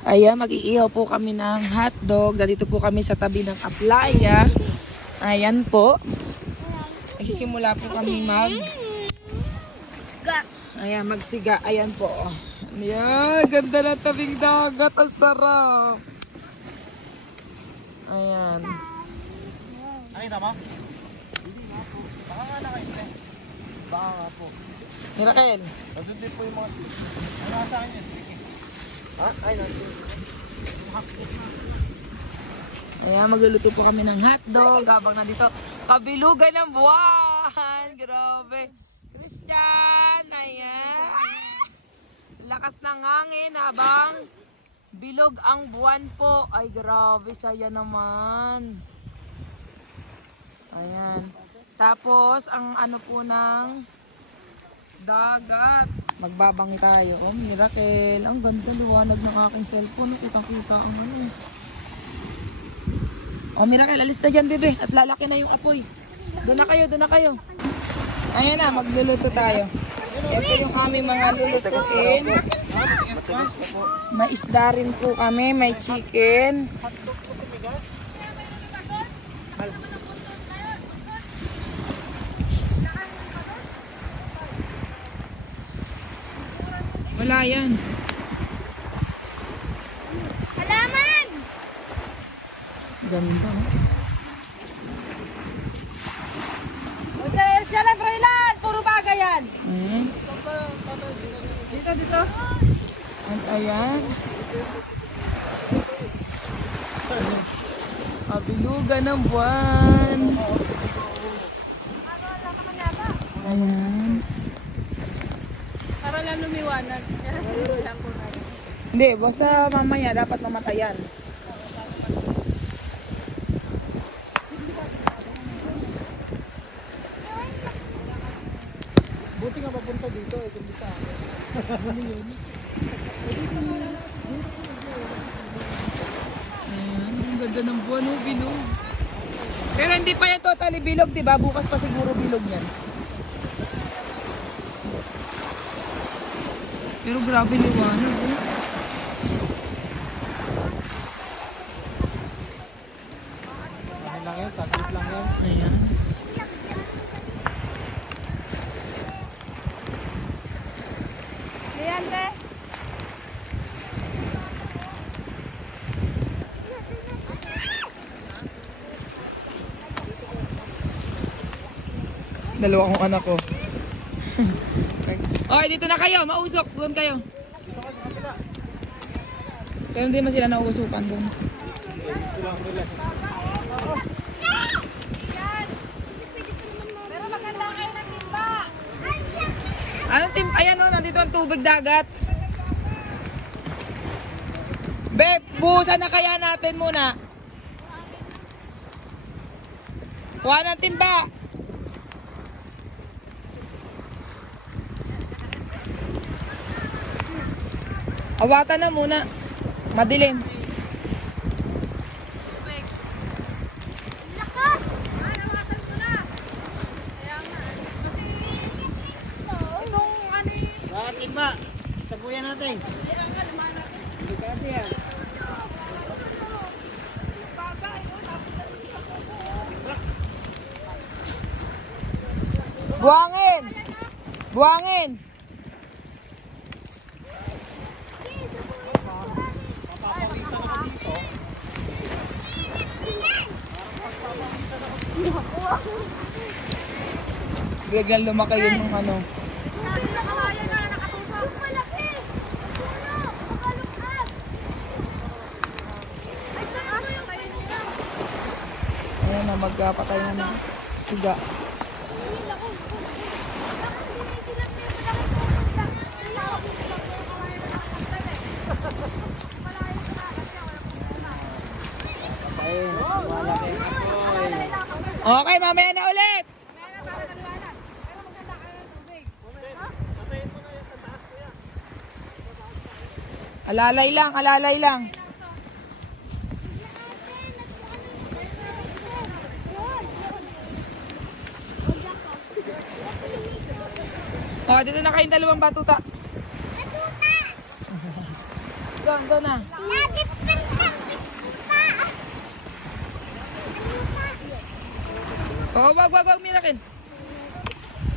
Ayan, mag-iihaw po kami ng hotdog. Dito po kami sa tabi ng Aplaya. Ayan po. Nagsisimula po kami magsiga. Ayan po. Ayan, ganda na tabing dagat. Ang sarap. Ayan. Nakita mo? Hindi nga po. Baka nga nakita. Baka nga po. Mirakel. Nandun din po yung mga stick. Ano nasa akin yun? Ha? Ay, nandun. Ayan, magluluto po kami ng hotdog habang nandito. Kabilugan ng buwan. Grabe. Christian. Ayan. Lakas ng hangin habang bilog ang buwan po. Ay, grabe. Saya naman. Ayan. Tapos, ang ano po ng dagat. Magbabangi tayo. Oh, Miracle. Ang ganda liwanag ng aking cellphone. Kitang-kita ang ano. Oh, Miracle, alis na dyan, bebe. At lalaki na yung apoy. Doon na kayo, doon na kayo. Ayan na, magluluto tayo. Ito yung aming mga lulutuin. May isda rin po kami. May chicken. Wala yan. Halaman! Ganda. Okay, siya lang, Froilan! Puro bagay yan! Dito. At ayan. Kabilugan ng buwan. Ayan. Para lang lumiwanag. Hindi, basta mamaya dapat mamatayan. Buti nga papunta dito. Kundi sa akin. Ayan, ang ganda ng buwan, oh, bilog. Pero hindi pa yan totally bilog, diba? Bukas pa siguro bilog yan. Pero grabe liwanag, oh. Ano lang yan? Saglit lang yan. Ayan. Ayan, te. Dalawa kong anak ko. Oy, dito na kayo, mausok. Doon kayo. Pero hindi man sila nauusukan doon. Pero maganda kayo ng timba. Anong team? Ayan o, nandito ang tubig dagat. Beb, buhusan na kaya natin muna. Kuha ng timba. Awatan na muna. Madilim. Lakas! Nakakatan ko na. Kaya nga. Kasi itong ano yung... Bakit iba? Sabuyan natin. Delikado yan. Buhangin! Buhangin! Biglang lumaki yun ng ano. Nakakaya na, nakatutok. Malaki! Puno! Makalukad! Ay, taas yung kayo nila. Ayan na, magpatay na ng siga. Okay, mamaya na ulit! Alalay lang, alalay lang. Oh, dito na kayong dalawang batuta. Batuta! doon na. Lagi pinta. Oo, wag, Mirakin.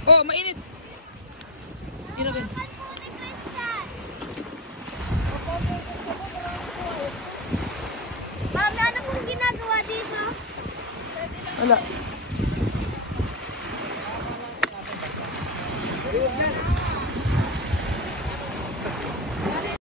Oo, mainit. Mirakin. Mami, ano pong ginagawa dito? Wala. Ayun, yan.